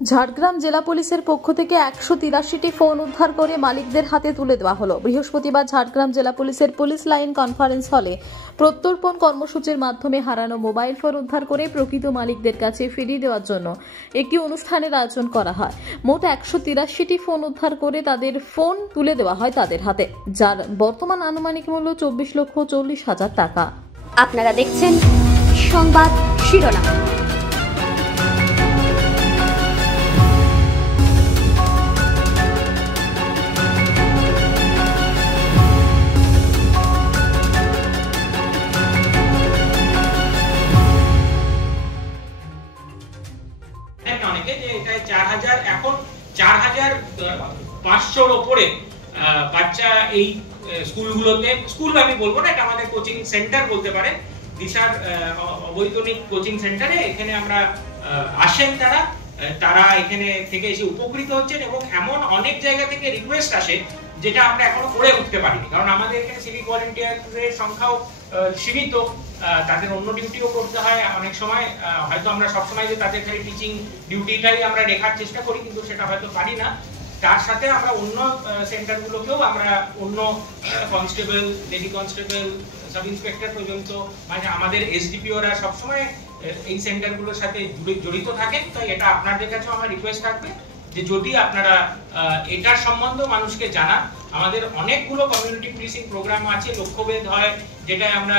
ঝাড়গ্রাম জেলা পুলিশের পক্ষ থেকে 183টি ফোন উদ্ধার করে মালিকদের হাতে তুলে দেওয়া হলো। বৃহস্পতিবার ঝাড়গ্রাম জেলা পুলিশের পুলিশ লাইন কনফারেন্স হলে প্রত্যর্পণ কর্মসূচির মাধ্যমে হারানো মোবাইল ফোন উদ্ধার করে প্রকৃত মালিকদের কাছে ফিরিয়ে দেওয়ার জন্য একটি অনুষ্ঠানের আয়োজন করা হয়। মোট 183টি ফোন উদ্ধার করে তাদের ফোন তুলে দেওয়া হয় তাদের হাতে, যার বর্তমান আনুমানিক মূল্য 24,40,000 টাকা। আপনারা দেখছেন সংবাদ শিরোনাম। অনেকে যে এটা 4000 এখন 4500-র উপরে বাচ্চা এই স্কুলগুলোতে, স্কুল আমি বলবো না, এটা আমাদের কোচিং সেন্টার বলতে পারেন, দিশার অবৈতনিক কোচিং সেন্টারে এখানে আমরা আসেন তারা এখানে থেকে এসে উপকৃত হচ্ছেন এবং এমন অনেক জায়গা থেকে রিকোয়েস্ট আসে যেটা আমরা এখনো করে উঠতে পারিনি, কারণ আমাদের এখানে সিভিক ভলেন্টিয়ারের সংখ্যাও সীমিত, তাদের অন্য ডিউটিও করতে হয় অনেক সময়, হয়তো আমরা সবসময় যে তাদের খালি টিচিং ডিউটিটাই আমরা রেখার চেষ্টা করি কিন্তু সেটা হয়তো পারি না। তার সাথে আমরা অন্য সেন্টারগুলোকেও আমরা অন্য constable, lady constable, sub inspector পর্যন্ত, মানে আমাদের এসডিপিওরা সবসময় এই সেন্টারগুলোর সাথে জড়িত থাকেন। তাই এটা আপনাদের কাছেও আমার রিকোয়েস্ট থাকবে যে যদি আপনারা এটার সম্বন্ধে মানুষকে জানান। আমাদের অনেকগুলো কমিউনিটি পুলিশিং প্রোগ্রাম আছে, লক্ষ্যভেদ হয়, যেটা আমরা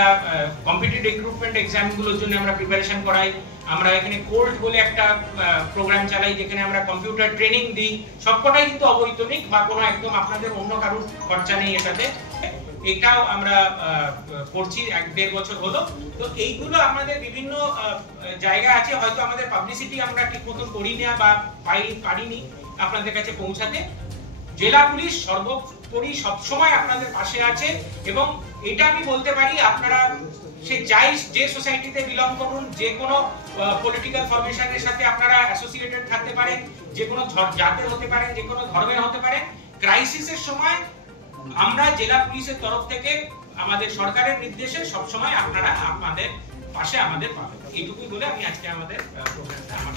কম্পিটিটিভ রিক্রুটমেন্ট এক্সামগুলোর জন্য আমরা প্রিপারেশন করাই। আমরা এখানে কোল্ড বলে একটা প্রোগ্রাম চালাই যেখানে আমরা কম্পিউটার ট্রেনিং দিই। সবকটাই কিন্তু অবৈতনিক বা কোনো একদম আপনাদের অন্য কারোর খরচা নেই এটাতে। এটাও আমরা করছি 1-1.5 বছর হলো। তো এইগুলো আমাদের বিভিন্ন জায়গা আছে, হয়তো আমাদের পাবলিসিটি আমরা ঠিক মতন করি না বা পারিনি আপনাদের কাছে পৌঁছাতে। জেলা পুলিশ সর্বোপরি সবসময় আপনাদের পাশে আছে এবং এটা আমি বলতে পারি, আপনারা যে সোসাইটিতে বিলং করুন, যে কোনো পলিটিক্যাল ফরমেশনের সাথে আপনারা অ্যাসোসিয়েটেড থাকতে পারেন, যে কোনো জাতের হতে পারেন, যে কোনো ধর্মের হতে পারেন, ক্রাইসিসের সময় আমরা জেলা পুলিশের তরফ থেকে আমাদের সরকারের নির্দেশে সবসময় আপনারা আমাদের পাশে আমাদের পাবেন। এইটুকুই বলে আমি আজকে আমাদের প্রোগ্রামটা আমার